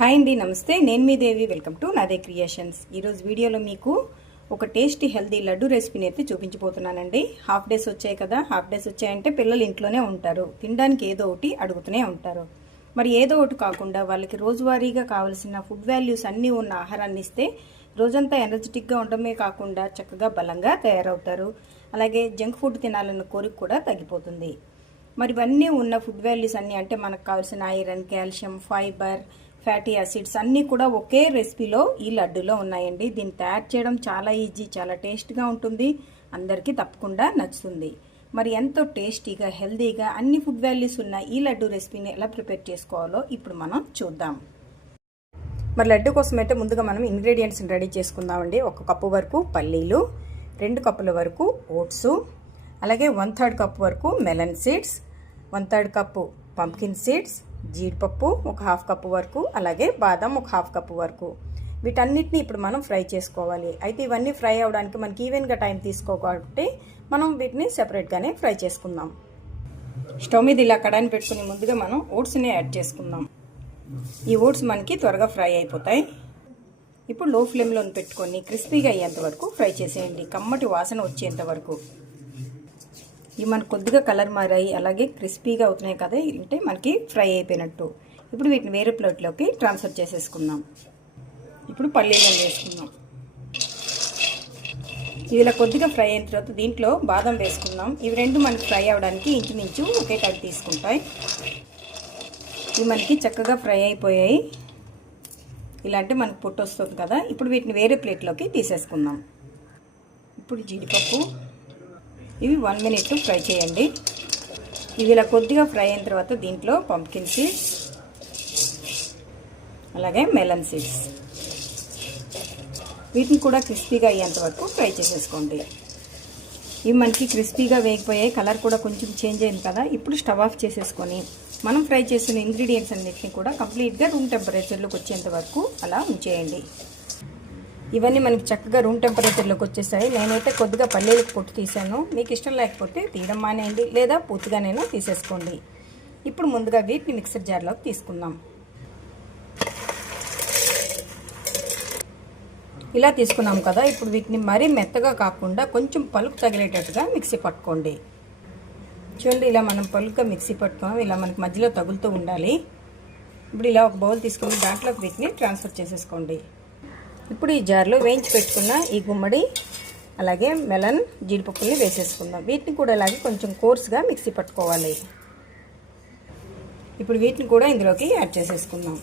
Hi అండి, నమస్తే. నేను మీ దేవి. వెల్కమ్ టు నాదే క్రియేషన్స్. ఈరోజు వీడియోలో మీకు ఒక టేస్టీ హెల్దీ లడ్డు రెసిపీని అయితే చూపించబోతున్నానండి. హాఫ్ డేస్ వచ్చాయి కదా, హాఫ్ డేస్ వచ్చాయంటే పిల్లలు ఇంట్లోనే ఉంటారు, తినడానికి ఏదో ఒకటి అడుగుతూనే ఉంటారు. మరి ఏదో ఒకటి కాకుండా వాళ్ళకి రోజువారీగా కావాల్సిన ఫుడ్ వాల్యూస్ అన్నీ ఉన్న ఆహారాన్ని ఇస్తే రోజంతా ఎనర్జెటిక్గా ఉండడమే కాకుండా చక్కగా బలంగా తయారవుతారు. అలాగే జంక్ ఫుడ్ తినాలన్న కోరిక కూడా తగ్గిపోతుంది. మరి ఇవన్నీ ఉన్న ఫుడ్ వాల్యూస్ అన్నీ అంటే మనకు కావాల్సిన iron, calcium, fibre, fatty acids అన్నీ కూడా ఒకే రెసిపీలో ఈ లడ్డూలో ఉన్నాయండి. దీన్ని తయారు చేయడం చాలా ఈజీ, చాలా టేస్ట్గా ఉంటుంది, అందరికీ తప్పకుండా నచ్చుతుంది. మరి ఎంతో టేస్టీగా, హెల్దీగా అన్ని ఫుడ్ వాల్యూస్ ఉన్న ఈ లడ్డు రెసిపీని ఎలా ప్రిపేర్ చేసుకోవాలో ఇప్పుడు మనం చూద్దాం. మరి లడ్డు కోసం అయితే ముందుగా మనం ఇంగ్రీడియంట్స్ని రెడీ చేసుకుందామండి. 1 కప్పు వరకు పల్లీలు, 2 కప్పుల వరకు ఓట్స్, అలాగే 1/3 కప్పు వరకు melon seeds, 1/3 cup pumpkin seeds, జీడిపప్పు 1/2 కప్పు వరకు, అలాగే బాదం 1/2 కప్పు వరకు. వీటన్నిటిని ఇప్పుడు మనం ఫ్రై చేసుకోవాలి. అయితే ఇవన్నీ ఫ్రై అవడానికి మనకి ఈవెన్గా టైం తీసుకోబట్టి మనం వీటిని సెపరేట్గానే ఫ్రై చేసుకుందాం. స్టవ్ మీద ఇలా కడాయిని పెట్టుకుని ముందుగా మనం ఓట్స్ని యాడ్ చేసుకుందాం. ఈ ఓట్స్ మనకి త్వరగా ఫ్రై అయిపోతాయి. ఇప్పుడు లో ఫ్లేమ్లో పెట్టుకొని క్రిస్పీగా అయ్యేంత వరకు ఫ్రై చేసేయండి, కమ్మటి వాసన వచ్చేంత వరకు. ఇవి మనకు కొద్దిగా కలర్ మారాయి, అలాగే క్రిస్పీగా అవుతున్నాయి కదా, అంటే మనకి ఫ్రై అయిపోయినట్టు. ఇప్పుడు వీటిని వేరే ప్లేట్లోకి ట్రాన్స్ఫర్ చేసేసుకుందాం. ఇప్పుడు పల్లీలను వేసుకుందాం. ఇవి ఇలా కొద్దిగా ఫ్రై అయిన తర్వాత దీంట్లో బాదం వేసుకుందాం. ఇవి రెండు మనకి ఫ్రై అవ్వడానికి ఇంచుమించు ఒకే టైం తీసుకుంటాయి. ఇవి మనకి చక్కగా ఫ్రై అయిపోయాయి. ఇలాంటి మనకు పొట్టు వస్తుంది కదా. ఇప్పుడు వీటిని వేరే ప్లేట్లోకి తీసేసుకుందాం. ఇప్పుడు జీడిపప్పు, ఇవి 1 మినిట్ ఫ్రై చేయండి. ఇవి ఇలా కొద్దిగా ఫ్రై అయిన తర్వాత దీంట్లో పంప్కిన్ సీడ్స్, అలాగే మెలన్ సీడ్స్, వీటిని కూడా క్రిస్పీగా అయ్యేంత వరకు ఫ్రై చేసేసుకోండి. ఇవి మనకి క్రిస్పీగా వేగిపోయాయి, కలర్ కూడా కొంచెం చేంజ్ అయింది కదా. ఇప్పుడు స్టవ్ ఆఫ్ చేసేసుకొని మనం ఫ్రై చేసిన ఇంగ్రీడియంట్స్ అన్నిటిని కూడా కంప్లీట్గా రూమ్ టెంపరేచర్లోకి వచ్చేంత వరకు అలా ఉంచేయండి. ఇవన్నీ మనకి చక్కగా రూమ్ టెంపరేచర్లోకి వచ్చేసాయి. నేనైతే కొద్దిగా పల్లీలకు పొట్టు తీసాను, మీకు ఇష్టం లేకపోతే తీయడం మానేయండి, లేదా పూర్తిగానైనా తీసేసుకోండి. ఇప్పుడు ముందుగా వీటిని మిక్సర్ జార్లోకి తీసుకుందాం. ఇలా తీసుకున్నాం కదా. ఇప్పుడు వీటిని మరీ మెత్తగా కాకుండా కొంచెం పలుకు తగిలేటట్టుగా మిక్సీ పట్టుకోండి. చూడండి, ఇలా మనం పలుకుగా మిక్సీ పట్టుకోం, ఇలా మనకి మధ్యలో తగులుతూ ఉండాలి. ఇప్పుడు ఇలా ఒక బౌల్ తీసుకొని దాంట్లోకి వీటిని ట్రాన్స్ఫర్ చేసేసుకోండి. ఇప్పుడు ఈ జార్లో వేయించి పెట్టుకున్న ఈ గుమ్మడి, అలాగే మెలన్, జీడిపప్పుని వేసేసుకుందాం. వీటిని కూడా ఇలాగే కొంచెం కోర్స్గా మిక్సీ పట్టుకోవాలి. ఇప్పుడు వీటిని కూడా ఇందులోకి యాడ్ చేసేసుకుందాం.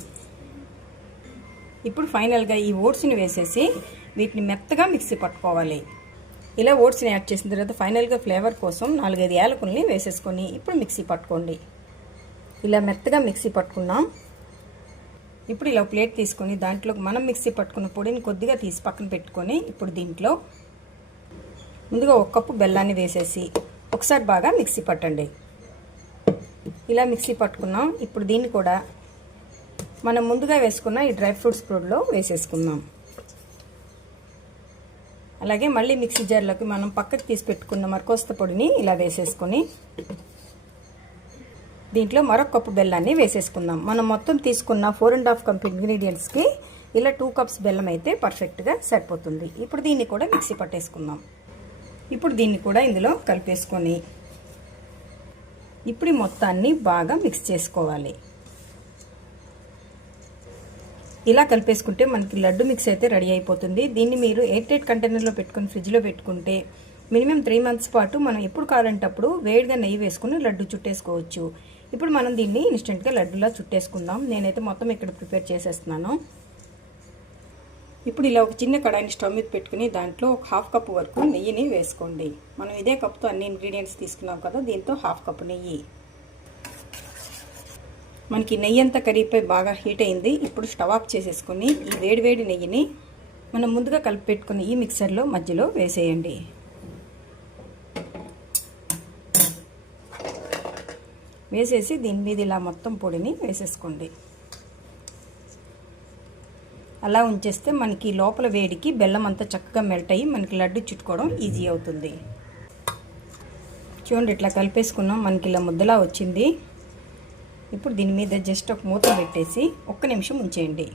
ఇప్పుడు ఫైనల్గా ఈ ఓట్స్ని వేసేసి వీటిని మెత్తగా మిక్సీ పట్టుకోవాలి. ఇలా ఓట్స్ని యాడ్ చేసిన తర్వాత ఫైనల్గా ఫ్లేవర్ కోసం 4-5 యాలకుల్ని వేసేసుకొని ఇప్పుడు మిక్సీ పట్టుకోండి. ఇలా మెత్తగా మిక్సీ పట్టుకున్నాం. ఇప్పుడు ఇలా ప్లేట్ తీసుకొని దాంట్లో మనం మిక్సీ పట్టుకున్న పొడిని కొద్దిగా తీసి పక్కన పెట్టుకొని ఇప్పుడు దీంట్లో ముందుగా 1 కప్పు బెల్లాన్ని వేసేసి ఒకసారి బాగా మిక్సీ పట్టండి. ఇలా మిక్సీ పట్టుకున్నాం. ఇప్పుడు దీన్ని కూడా మనం ముందుగా వేసుకున్న ఈ డ్రై ఫ్రూట్స్ పొడిలో వేసేసుకుందాం. అలాగే మళ్ళీ మిక్సీ జార్లోకి మనం పక్కకి తీసి పెట్టుకున్న మరకోస్త పొడిని ఇలా వేసేసుకొని దీంట్లో మరొక కప్పు బెల్లాన్ని వేసేసుకుందాం. మనం మొత్తం తీసుకున్న 4.5 కప్ ఇంగ్రీడియంట్స్కి ఇలా 2 కప్స్ బెల్లం అయితే పర్ఫెక్ట్గా సరిపోతుంది. ఇప్పుడు దీన్ని కూడా మిక్సీ పట్టేసుకుందాం. ఇప్పుడు దీన్ని కూడా ఇందులో కలిపేసుకొని ఇప్పుడు మొత్తాన్ని బాగా మిక్స్ చేసుకోవాలి. ఇలా కలిపేసుకుంటే మనకి లడ్డు మిక్స్ అయితే రెడీ అయిపోతుంది. దీన్ని మీరు ఎయిర్ టైట్ కంటైనర్లో పెట్టుకొని ఫ్రిడ్జ్లో పెట్టుకుంటే మినిమం 3 మంత్స్ పాటు మనం ఎప్పుడు కావాలంటే అప్పుడు వేడిగా నెయ్యి వేసుకుని లడ్డు చుట్టేసుకోవచ్చు. ఇప్పుడు మనం దీన్ని ఇన్స్టెంట్గా లడ్డులా చుట్టేసుకుందాం. నేనైతే మొత్తం ఇక్కడ ప్రిపేర్ చేసేస్తున్నాను. ఇప్పుడు ఇలా ఒక చిన్న కడాయిని స్టవ్ మీద పెట్టుకుని దాంట్లో 1/2 కప్పు వరకు నెయ్యిని వేసుకోండి. మనం ఇదే కప్తో అన్ని ఇంగ్రీడియంట్స్ తీసుకున్నాం కదా, దీంతో 1/2 కప్పు నెయ్యి. మనకి నెయ్యి అంతా కరిగిపోయి బాగా హీట్ అయింది. ఇప్పుడు స్టవ్ ఆఫ్ చేసేసుకొని ఈ వేడివేడి నెయ్యిని మనం ముందుగా కలిపి పెట్టుకుని ఈ మిక్సర్లో మధ్యలో వేసేయండి. వేసేసి దీని మీద ఇలా మొత్తం పొడిని వేసేసుకోండి. అలా ఉంచేస్తే మనకి లోపల వేడికి బెల్లం అంతా చక్కగా మెల్ట్ అయ్యి మనకి లడ్డు చుట్టుకోవడం ఈజీ అవుతుంది. చూడండి, ఇట్లా కలిపేసుకున్నాం, మనకి ఇలా ముద్దలా వచ్చింది. ఇప్పుడు దీని మీద జస్ట్ ఒక మూత పెట్టేసి 1 నిమిషం ఉంచేయండి.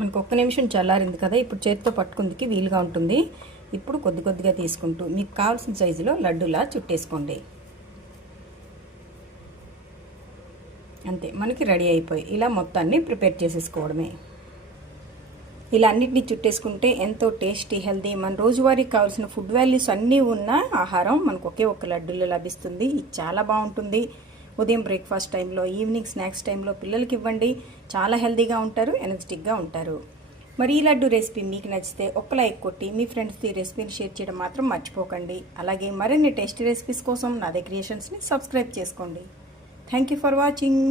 మనకు 1 నిమిషం చల్లారింది కదా, ఇప్పుడు చేతితో పట్టుకుందికి వీలుగా ఉంటుంది. ఇప్పుడు కొద్ది కొద్దిగా తీసుకుంటూ మీకు కావాల్సిన సైజులో లడ్డూలా చుట్టేసుకోండి. అంతే, మనకి రెడీ అయిపోయి ఇలా మొత్తాన్ని ప్రిపేర్ చేసేసుకోవడమే. ఇలా అన్నిటిని చుట్టేసుకుంటే ఎంతో టేస్టీ, హెల్దీ, మన రోజువారీ కావాల్సిన ఫుడ్ వాల్యూస్ అన్నీ ఉన్న ఆహారం మనకు ఒకే ఒక లడ్డూలో లభిస్తుంది. ఇది చాలా బాగుంటుంది. ఉదయం బ్రేక్ఫాస్ట్ టైంలో, ఈవినింగ్ స్నాక్స్ టైంలో పిల్లలకి ఇవ్వండి. చాలా హెల్దీగా ఉంటారు, ఎనర్జెటిక్గా ఉంటారు. మరి ఈ లడ్డు రెసిపీ మీకు నచ్చితే ఒక లైక్ కొట్టి మీ ఫ్రెండ్స్తో ఈ రెసిపీని షేర్ చేయడం మాత్రం మర్చిపోకండి. అలాగే మరిన్ని టేస్టీ రెసిపీస్ కోసం నాదే క్రియేషన్స్ని సబ్స్క్రైబ్ చేసుకోండి. Thank you for watching.